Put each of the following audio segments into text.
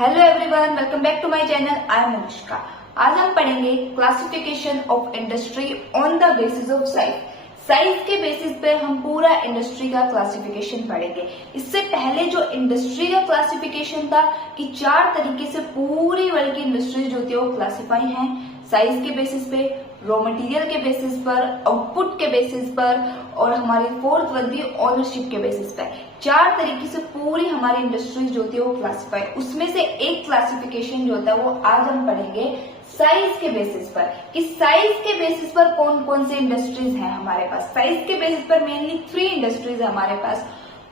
Hello everyone, welcome back to my channel. I am Anushka. आज हम पढ़ेंगे classification of industry on the basis of size. Size के basis पे हम पूरा इंडस्ट्री का क्लासिफिकेशन पढ़ेंगे। इससे पहले जो इंडस्ट्री का क्लासिफिकेशन था कि 4 तरीके से पूरी वर्ल्ड की इंडस्ट्रीज जो होती है वो क्लासिफाई हैं, साइज के बेसिस पे, रॉ मटेरियल के बेसिस पर, आउटपुट के बेसिस पर और हमारी फोर्थ वन थी ओनरशिप के बेसिस पर। 4 तरीके से पूरी हमारी इंडस्ट्रीज जो होती है वो क्लासिफाई। उसमें से एक क्लासिफिकेशन जो होता है वो आज हम पढ़ेंगे साइज के बेसिस पर, कि साइज के बेसिस पर कौन कौन से इंडस्ट्रीज हैं हमारे पास। साइज के बेसिस पर मेनली 3 इंडस्ट्रीज है हमारे पास,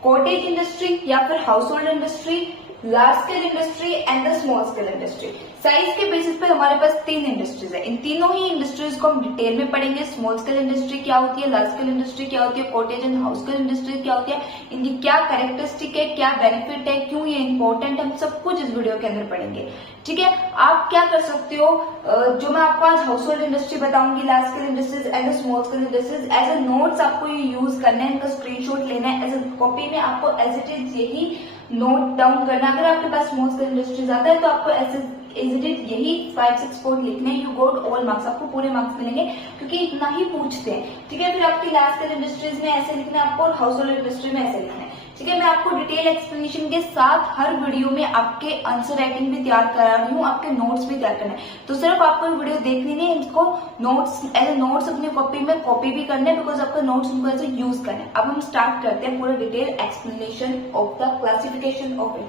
कॉटेज इंडस्ट्री या फिर house hold industry, large scale industry and the small scale industry. Size के बेसिस पे हमारे पास 3 इंडस्ट्रीज है। इन तीनों ही इंडस्ट्रीज को हम डिटेल में पढ़ेंगे। स्मॉल स्केल इंडस्ट्री क्या होती है, लार्ज स्केल इंडस्ट्री क्या होती है, cottage and house scale industry क्या होती है, इनकी क्या कैरेक्टरिस्टिक है, क्या बेनिफिट है, क्यों ये इंपॉर्टेंट है, हम सब कुछ इस वीडियो के अंदर पढ़ेंगे। ठीक है, आप क्या कर सकते हो, जो मैं आपको आज हाउस होल्ड इंडस्ट्री बताऊंगी, large scale industries and small scale industries, as a notes आपको ये यूज करना है, इनका स्क्रीनशॉट लेना है, एज ए कॉपी में आपको एज इट इज यही नोट डाउन करना। अगर आपके पास स्मॉल स्केल इंडस्ट्रीज आता है तो आपको एज इट इज यही 5-6 पॉइंट लिखने हैं। यू गॉट ऑल मार्क्स, आपको पूरे मार्क्स मिलेंगे क्योंकि इतना ही पूछते हैं। ठीक है, फिर आपकी लार्ज स्केल इंडस्ट्रीज में ऐसे लिखना है आपको और हाउस होल्ड इंडस्ट्री में ऐसे लिखना है। ठीक है, मैं आपको डिटेल एक्सप्लेनेशन के साथ हर वीडियो में आपके आंसर राइटिंग भी तैयार करा रही हूँ, आपके नोट्स भी तैयार करना है। तो सिर्फ आपको वीडियो देखनी नहीं है, इसको नोट्स एज ए नोट्स अपनी कॉपी में कॉपी भी करने हैं, बिकॉज आपका नोट्स उनको ऐसे यूज करना है। अब हम स्टार्ट करते हैं पूरा detail explanation of the classification of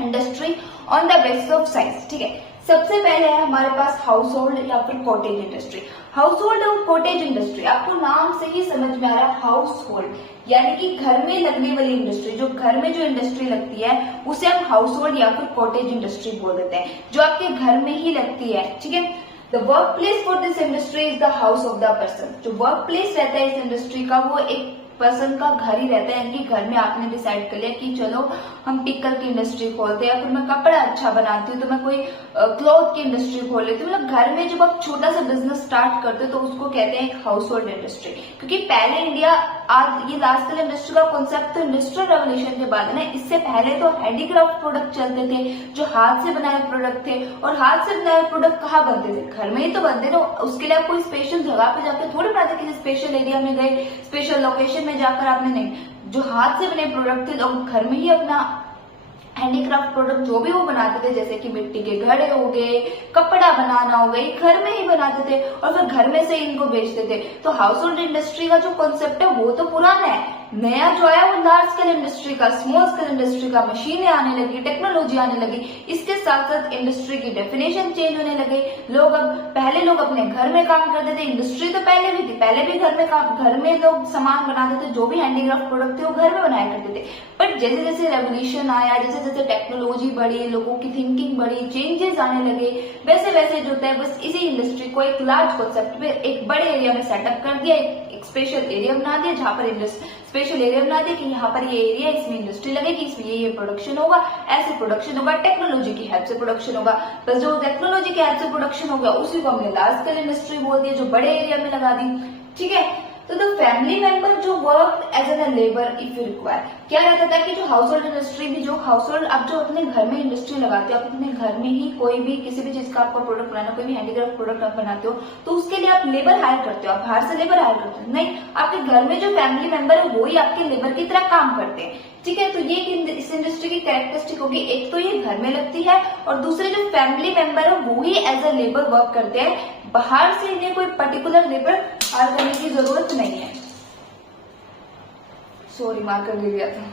industry on the basis of size. ठीक है, सबसे पहले है हमारे पास हाउस होल्ड या फिर कॉटेज इंडस्ट्री। हाउस होल्ड और कॉटेज इंडस्ट्री, आपको नाम से ही समझ में आ रहा है हाउस होल्ड यानी कि घर में लगने वाली इंडस्ट्री, जो घर में जो इंडस्ट्री लगती है उसे हम हाउस होल्ड या फिर कॉटेज इंडस्ट्री बोल देते हैं, जो आपके घर में ही लगती है। ठीक है, the work place for this industry is the house of the person. जो वर्क प्लेस रहता है इस इंडस्ट्री का वो एक पर्सन का घर ही रहता है, यानी कि घर में आपने डिसाइड कर लिया कि चलो हम पिकल की इंडस्ट्री खोलते हैं, या फिर मैं कपड़ा अच्छा बनाती हूँ तो मैं कोई क्लॉथ की इंडस्ट्री खोल लेती हूँ। मतलब घर में जब आप छोटा सा बिजनेस स्टार्ट करते हो तो उसको कहते हैं एक हाउस होल्ड इंडस्ट्री। क्योंकि पहले इंडिया, आज ये लार्ज स्केल इंडस्ट्री का कॉन्सेप्ट तो इंडस्ट्रियल रेवोल्यूशन के बाद है ना, इससे पहले तो हैंडीक्राफ्ट प्रोडक्ट चलते थे, जो हाथ से बनाए प्रोडक्ट थे। और हाथ से बनाए प्रोडक्ट कहाँ बनते थे, घर में ही तो बनते थे। उसके लिए आप कोई स्पेशल जगह पे जाकर थोड़ी बनाते, किसी स्पेशल एरिया में गए, स्पेशल लोकेशन में जाकर आपने नहीं, जो हाथ से बने प्रोडक्ट थे लोग घर में ही अपना हैंडीक्राफ्ट प्रोडक्ट जो भी वो बनाते थे, जैसे कि मिट्टी के घड़े हो गए, कपड़ा बनाना हो गई, घर में ही बनाते थे और फिर घर में से इनको बेचते थे। तो हाउस होल्ड इंडस्ट्री का जो कॉन्सेप्ट है वो तो पुराना है, नया जो आया वो लार्ज स्केल इंडस्ट्री का, स्मॉल स्केल इंडस्ट्री का। मशीनें आने लगी, टेक्नोलॉजी आने लगी, इसके साथ साथ इंडस्ट्री की डेफिनेशन चेंज होने लगे। लोग अब, पहले लोग अपने घर में काम करते थे, इंडस्ट्री तो पहले भी थी, पहले भी घर में काम, घर में लोग सामान बनाते थे, जो भी हैंडीक्राफ्ट प्रोडक्ट थे वो घर में बनाया करते थे। बट जैसे जैसे रेवोल्यूशन आया, जैसे जैसे टेक्नोलॉजी बढ़ी, लोगों की थिंकिंग बढ़ी, चेंजेस आने लगे, वैसे वैसे जो है बस इसी इंडस्ट्री को एक लार्ज कॉन्सेप्ट पे एक बड़े एरिया में सेटअप कर दिया, एक स्पेशल एरिया बना दिया, जहां पर स्पेशल एरिया बना दिया कि यहाँ पर ये एरिया, इसमें इंडस्ट्री लगेगी, इसमें ये प्रोडक्शन होगा, ऐसे प्रोडक्शन होगा, टेक्नोलॉजी की हेल्प से प्रोडक्शन होगा। बस जो टेक्नोलॉजी की हेल्प से प्रोडक्शन हो गया उसी को हमने लार्ज स्केल इंडस्ट्री बोल दिया, जो बड़े एरिया में लगा दी। ठीक है, तो द फैमिली मेंबर जो work as an labour if you require, क्या रहता था कि जो हाउस होल्ड इंडस्ट्री भी, जो हाउस होल्ड, आप जो अपने घर में इंडस्ट्री लगाते हो, आप अपने घर में ही कोई भी किसी भी चीज का आपका प्रोडक्ट बनाना, कोई भी हैंडीक्राफ्ट प्रोडक्ट आप बनाते हो तो उसके लिए आप लेबर हायर करते हो, आप बाहर से लेबर हायर करते हो नहीं, आपके घर में जो फैमिली मेंबर है वो ही आपके लेबर की तरह काम करते हैं। ठीक है, तो ये इस इंडस्ट्री की कैरेक्टरिस्टिक होगी, एक तो ये घर में लगती है और दूसरे जो फैमिली मेंबर है वो ही एज ए लेबर वर्क करते हैं, बाहर से इन्हें कोई पर्टिकुलर लेबर हायर करने की जरूरत नहीं है। सॉरी, मार्कर ले लिया था।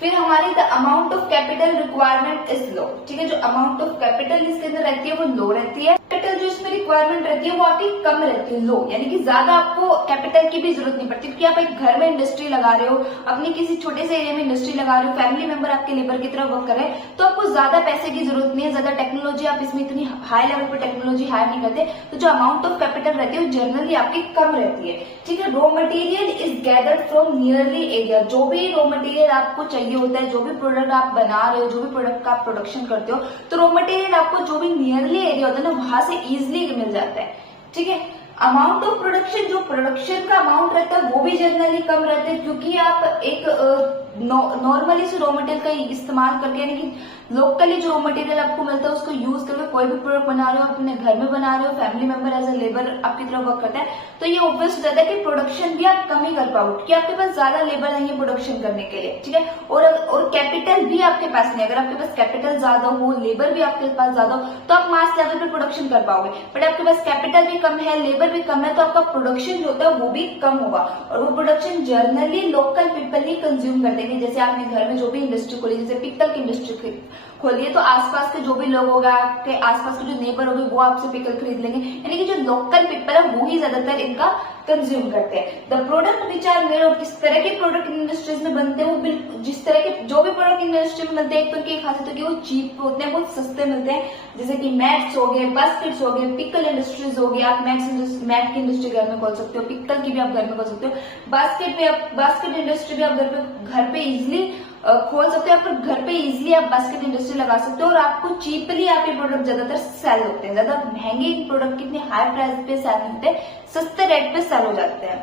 फिर हमारी the amount of capital requirement is low. ठीक है, जो अमाउंट ऑफ कैपिटल इसके अंदर रहती है वो लो रहती है। कैपिटल जो इसमें रिक्वायरमेंट रहती है वो आपकी कम रहती है, लो, यानी कि ज्यादा आपको कैपिटल की भी जरूरत नहीं पड़ती, क्योंकि आप एक घर में इंडस्ट्री लगा रहे हो, अपनी किसी छोटे से एरिया में इंडस्ट्री लगा रहे हो, फैमिली मेंबर आपके लेबर की तरह वर्क कर रहे हैं, तो आपको ज्यादा पैसे की जरूरत नहीं है, ज्यादा टेक्नोलॉजी, आप इसमें इतनी हाई लेवल पर टेक्नोलॉजी हायर नहीं करते, तो जो अमाउंट ऑफ कैपिटल रहती है वो जनरली आपकी कम रहती है। ठीक है, raw material is gathered from nearly area, जो भी रॉ मटेरियल आपको चाहिए होता है, जो भी प्रोडक्ट आप बना रहे हो, जो भी प्रोडक्ट का आप प्रोडक्शन करते हो, तो रॉ मटेरियल आपको जो भी नियरली एरिया होता है ना वहां से इजिली मिल जाता है। ठीक है, अमाउंट ऑफ प्रोडक्शन, जो प्रोडक्शन का अमाउंट रहता है वो भी जनरली कम रहता है, क्योंकि आप एक नॉर्मली से रॉ मटेरियल का इस्तेमाल करके, यानी कि लोकली जो रॉ मटेरियल आपको मिलता है उसको यूज करके कोई भी प्रोडक्ट बना रहे हो, अपने घर में बना रहे हो, family member as a labour आपकी तरफ वर्क करता है, तो ये ऑब्वियस हो जाता है कि प्रोडक्शन भी आप कम ही कर पाओगे, क्योंकि आपके पास ज्यादा लेबर नहीं है प्रोडक्शन करने के लिए, ठीक है। और कैपिटल भी आपके पास नहीं, अगर आपके पास कैपिटल ज्यादा हो, लेबर भी आपके पास ज्यादा हो, तो आप मास लेवल पे प्रोडक्शन कर पाओगे। बट आपके पास कैपिटल भी कम है, लेबर भी कम है, तो आपका प्रोडक्शन जो होता है वो भी कम होगा, और वो प्रोडक्शन जनरली लोकल पीपल ही कंज्यूम कर देंगे। जैसे आपने घर में जो भी इंडस्ट्री खोली, जैसे पिकल की इंडस्ट्री खोलिए, तो आसपास के जो भी लोग होगा, आपके आसपास के जो नेबर होंगे वो आपसे पिकल खरीद लेंगे, यानी कि जो लोकल पीपल है वो ही ज्यादातर इनका कंज्यूम करते हैं। The product which are made, और किस तरह के प्रोडक्ट इंडस्ट्रीज में बनते हैं, वो जिस तरह के जो भी प्रोडक्ट इंडस्ट्री में बनते हैं, एक तो उनकी खासियत है कि वो चीप होते हैं, बहुत सस्ते मिलते हैं। जैसे कि मैट्स हो गए, बास्केट्स हो गए, पिकल इंडस्ट्रीज हो गई, आप मैट की इंडस्ट्री घर में खोल सकते हो, पिकल की भी आप घर में खोल सकते हो, बास्केट इंडस्ट्री भी आप घर पे इजिली खोल सकते हो, आप घर पे इजिली आप बास्केट इंडस्ट्री लगा सकते हो, और आपको चीपली आप ये प्रोडक्ट ज्यादातर सेल होते हैं, ज्यादा महंगे प्रोडक्ट कितने हाई प्राइस पे सेल होते हैं, सस्ते रेट पे सेल हो जाते हैं।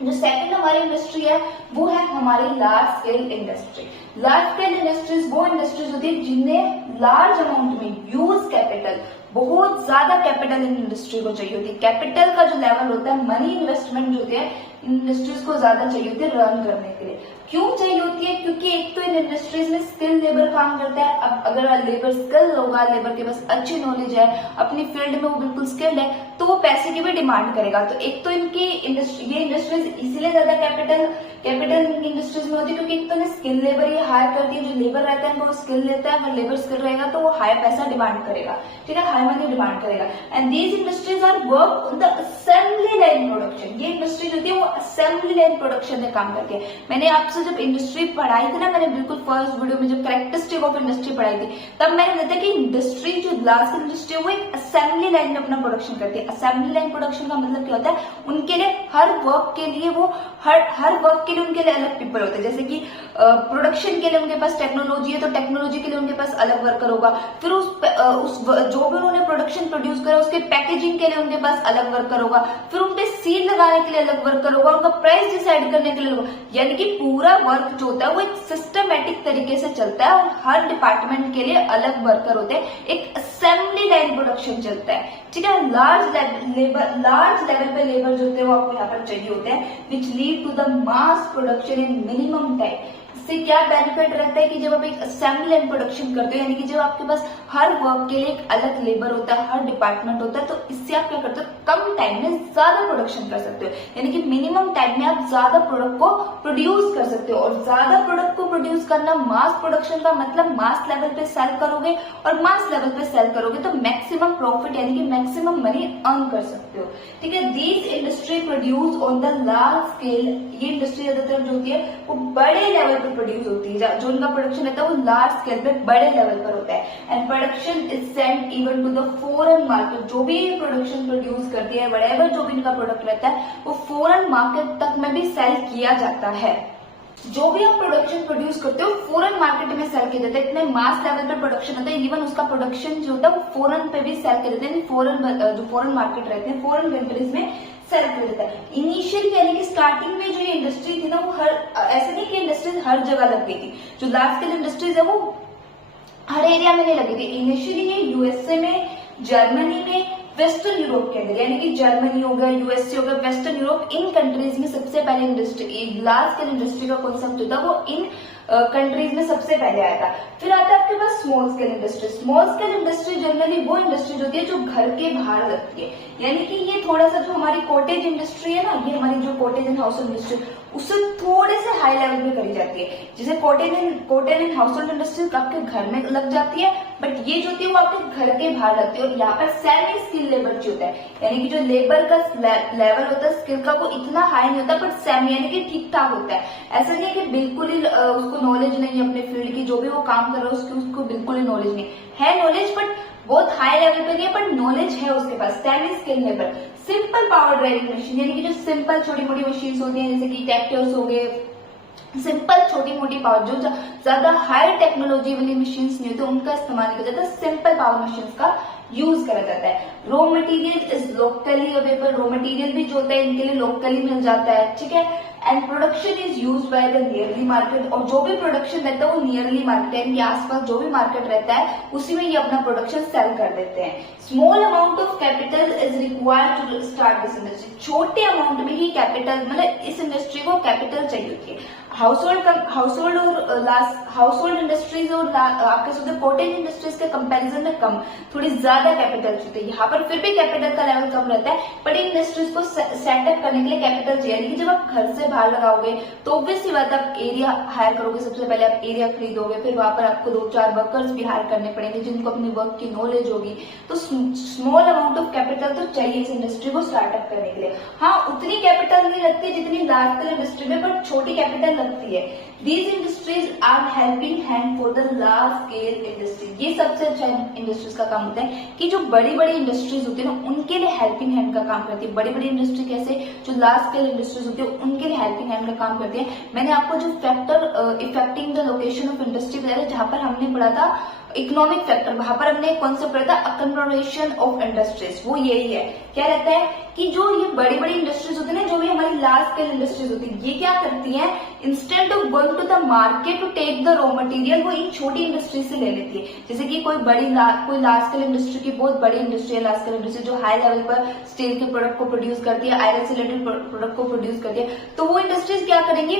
जो सेकंड हमारी इंडस्ट्री है वो है हमारी large scale industry. Large scale industries वो इंडस्ट्रीज होती है जिन्हें लार्ज अमाउंट में यूज कैपिटल, बहुत ज्यादा कैपिटल इन इंडस्ट्री को चाहिए होती है। कैपिटल का जो लेवल होता है, मनी इन्वेस्टमेंट जो होती है इंडस्ट्रीज को ज्यादा चाहिए होती है रन करने के लिए। क्यों चाहिए होती है? क्योंकि एक तो इन इंडस्ट्रीज में स्किल लेबर काम करता है। अब अगर लेबर स्किल होगा, लेबर के पास अच्छी नॉलेज है, अपनी फील्ड में वो बिल्कुल स्किल्ड है, तो वो पैसे की भी डिमांड करेगा। तो एक तो इनकी ये इंडस्ट्रीज इसीलिए ज्यादा कैपिटल इंडस्ट्रीज में होती है क्योंकि एक तो स्किल लेबर ये हायर करती है, जो लेबर रहता है वो स्किल लेता है, अगर लेबर स्किल रहेगा तो वो हाई पैसा डिमांड करेगा, ठीक है, हाई मनी डिमांड करेगा। And these industries are work on the assembly line production. ये इंडस्ट्री होती है वो असेंबली लाइन प्रोडक्शन में काम करती है। मैंने आपसे जब इंडस्ट्री पढ़ाई थी ना, मैंने बिल्कुल फर्स्ट वीडियो में जब कैरेक्टरिस्टिक ऑफ इंडस्ट्री पढ़ाई थी, तब मैंने बताया कि इंडस्ट्री जो लार्ज इंडस्ट्री है वो एक असेंबली लाइन में अपना प्रोडक्शन करती है। असेंबली लाइन प्रोडक्शन का मतलब क्या होता है? उनके लिए हर वर्क के लिए वो हर वर्क के लिए उनके लिए अलग पीपल होते हैं। जैसे कि प्रोडक्शन के लिए उनके पास टेक्नोलॉजी है तो टेक्नोलॉजी के लिए उनके पास अलग वर्कर होगा, फिर उस जो भी उन्होंने प्रोडक्शन प्रोड्यूस करा उसके पैकेजिंग के लिए उनके पास अलग वर्कर होगा, फिर उनपे सील लगाने के लिए अलग वर्कर होगा, उनका प्राइस डिसाइड करने के लिए होगा। यानी कि पूरा वर्क जो होता है वो एक सिस्टमेटिक तरीके से चलता है और हर डिपार्टमेंट के लिए अलग वर्कर होते हैं। एक असेंबली लाइन प्रोडक्शन चलता है, ठीक है। लार्ज लेवल पे लेबर जो होते हैं वो आपको यहाँ पर चाहिए होते हैं, which lead to the mass production in minimum time. इससे क्या बेनिफिट रहता है कि जब आप एक असेंबली लाइन प्रोडक्शन करते हो, यानी कि जब आपके पास हर वर्क के लिए एक अलग लेबर होता है, हर डिपार्टमेंट होता है, तो इससे आप क्या करते हो? कम टाइम में ज्यादा प्रोडक्शन कर सकते हो, यानी कि मिनिमम टाइम में आप ज्यादा प्रोडक्ट को प्रोड्यूस कर सकते हो। और ज्यादा प्रोडक्ट को प्रोड्यूस करना, मास प्रोडक्शन का मतलब मास लेवल पे सेल करोगे, और मास लेवल पे सेल करोगे तो मैक्सिमम प्रॉफिट यानी कि मैक्सिमम मनी अर्न कर सकते हो, ठीक है। These industry produce on the large scale. ये इंडस्ट्री ज्यादातर जो होती है वो बड़े लेवल पे प्रोड्यूस होती है, जो उनका प्रोडक्शन रहता है वो लार्ज स्केल पे बड़े लेवल पर होता है। And production is sent even to the foreign market. जो भी प्रोडक्शन प्रोड्यूस करती है, व्हाटएवर जो भी इनका प्रोडक्ट रहता है, वो फॉरेन मार्केट तक में भी सेल किया जाता है। जो भी आप प्रोडक्शन प्रोड्यूस करते हो फॉरेन मार्केट में सेल किया जाता है। इतने मास लेवल पे प्रोडक्शन होता है, इवन उसका प्रोडक्शन जो होता है वो फॉरेन पे भी सेल किया जाता है। जो फॉरेन मार्केट रहते हैं, फॉरेन कंट्रीज में सेल किया जाता है। इनिशियली यानी कि स्टार्टिंग में जो ये इंडस्ट्री थी ना, वो ऐसे नहीं कि इंडस्ट्रीज हर जगह लग गई थी। जो लार्ज स्केल इंडस्ट्रीज है वो हर एरिया में नहीं लगी थी। इनिशियली ये यूएसए में, जर्मनी में, वेस्टर्न यूरोप के अंदर, यानी कि जर्मनी हो गया, यूएसए हो गया, वेस्टर्न यूरोप, इन कंट्रीज में सबसे पहले इंडस्ट्री, लार्ज स्केल इंडस्ट्री का कॉन्सेप्ट जो था वो इन कंट्रीज में सबसे पहले आया था। फिर आता है आपके पास small scale industry. Small scale industry generally वो इंडस्ट्री होती है जो घर के बाहर लगती है, यानी कि ये थोड़ा सा जो हमारी कॉटेज इंडस्ट्री है ना, ये हमारी जो cottage and house hold industry, उससे थोड़े से हाई लेवल पे करी जाती है। जैसे cottage and house hold industry आपके घर में लग जाती है, बट ये जो होती है वो आपके घर के बाहर लगती है। और यहाँ पर सेमी स्किल लेबर जो होता है, यानी कि जो लेबर का लेवल होता है स्किल का, वो इतना हाई नहीं होता, बट सेमी यानी कि ठीक ठाक होता है। ऐसा नहीं है कि बिल्कुल ही उसको नॉलेज नहीं है अपने फील्ड की, जो भी वो काम कर रहा है उसको बिल्कुल ही नॉलेज नहीं है, नॉलेज बट बहुत हाई लेवल पे नहीं है, बट नॉलेज है उसके पास। Semi skill labour. Simple power driving machine, यानी कि जो सिंपल छोटी मोटी मशीन होती है, जैसे कि ट्रैक्टर्स हो गए, सिंपल छोटी मोटी पावर, जो ज्यादा हाई टेक्नोलॉजी वाली मशीन्स नहीं होती उनका इस्तेमाल किया जाता है, सिंपल पावर मशीन्स का यूज करा जाता है। Raw material is locally available. Raw material भी जो होता है इनके लिए लोकली मिल जाता है, ठीक है। And production is use by the nearly market, और जो भी प्रोडक्शन रहता है वो नियरली मार्केट यानी कि आसपास जो भी मार्केट रहता है उसी में ये अपना प्रोडक्शन सेल कर देते हैं। Small amount of capital is required to start this industry, छोटे अमाउंट में ही कैपिटल मतलब इस इंडस्ट्री को कैपिटल चाहिए होती है। हाउसहोल्ड इंडस्ट्रीज और आपके साथ कॉटेज इंडस्ट्रीज के कंपैरिजन में कम, थोड़ी ज्यादा कैपिटल चाहिए। यहाँ पर फिर भी कैपिटल का लेवल कम रहता है, बट इन इंडस्ट्रीज को सेटअप करने के लिए कैपिटल चाहिए। लेकिन जब आप घर से बाहर लगाओगे तो ऑब्वियसली बात आप एरिया हायर करोगे, सबसे पहले आप एरिया खरीदोगे, फिर वहां पर आपको 2-4 वर्कर्स भी हायर करने पड़ेंगे जिनको अपनी वर्क की नॉलेज होगी। तो स्मॉल अमाउंट ऑफ कैपिटल तो चाहिए इस इंडस्ट्री को स्टार्टअप करने के लिए। हाँ, उतनी कैपिटल नहीं लगती जितनी लार्ज स्केल इंडस्ट्री में, बट छोटी कैपिटल लगती है। These industries are helping hand for the large scale industry। ये सबसे अच्छा इंडस्ट्रीज का काम होता है कि जो बड़ी बड़ी इंडस्ट्रीज होती है ना उनके लिए हेल्पिंग हैंड का काम करती है। बड़ी बड़ी इंडस्ट्री कैसे, जो लार्ज स्केल इंडस्ट्रीज होती है उनके लिए हेल्पिंग हैंड का काम करती है। मैंने आपको जो factor affecting the location of industry बताया, जहां पर हमने पढ़ा था इकोनॉमिक फैक्टर, वहां पर हमने एक कॉन्सेप्ट पढ़ा था अकॉमोडेशन ऑफ इंडस्ट्रीज। वो यही है, क्या रहता है कि जो ये बड़ी बड़ी इंडस्ट्रीज होती है ना, जो भी हमारी लार्ज स्केल इंडस्ट्रीज होती है, ये क्या करती हैं, instead of going to the market to take the raw material, वो इन छोटी इंडस्ट्री से ले लेती है। जैसे कि कोई लार्ज स्केल इंडस्ट्री की बहुत बड़ी इंडस्ट्री है, लार्ज स्केल इंडस्ट्री जो हाई लेवल पर स्टील के प्रोडक्ट को प्रोड्यूस करती है, आयरन से रिलेटेड प्रोडक्ट को प्रोड्यूस करती है, तो वो इंडस्ट्रीज क्या करेंगी,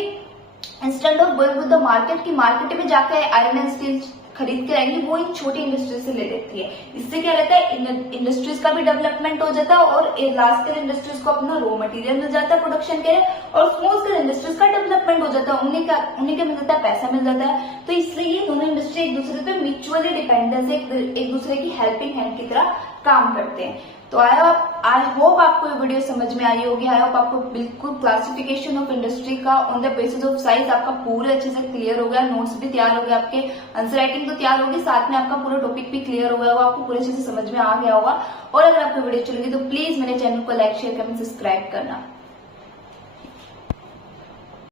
instead of going to the market की मार्केट में जाकर आयरन एंड स्टील खरीद के आएंगे, वो इन छोटी इंडस्ट्री से ले लेती है। इससे क्या रहता है, इंडस्ट्रीज का भी डेवलपमेंट हो जाता है और लार्ज स्केल इंडस्ट्रीज को अपना रॉ मटेरियल मिल जाता है प्रोडक्शन के लिए, और स्मॉल स्केल इंडस्ट्रीज का डेवलपमेंट हो जाता है, उन्हें क्या मिल जाता है, पैसा मिल जाता है। तो इसलिए ये दोनों इंडस्ट्री एक दूसरे पे म्यूचुअली डिपेंडेंस, एक दूसरे की हेल्पिंग हैंड की तरह काम करते हैं। तो आई होप आपको ये वीडियो समझ में आई होगी। आई होप आपको बिल्कुल क्लासिफिकेशन ऑफ इंडस्ट्री का on the basis of size आपका पूरे अच्छे से क्लियर हो गया, नोट्स भी तैयार हो गए, आपके आंसर राइटिंग तो तैयार होगी, साथ में आपका पूरा टॉपिक भी क्लियर हो गया होगा, आपको पूरे अच्छे से समझ में आ गया होगा। और अगर आपको वीडियो अच्छी लगी तो प्लीज मेरे चैनल को लाइक, शेयर, कमेंट, सब्सक्राइब करना।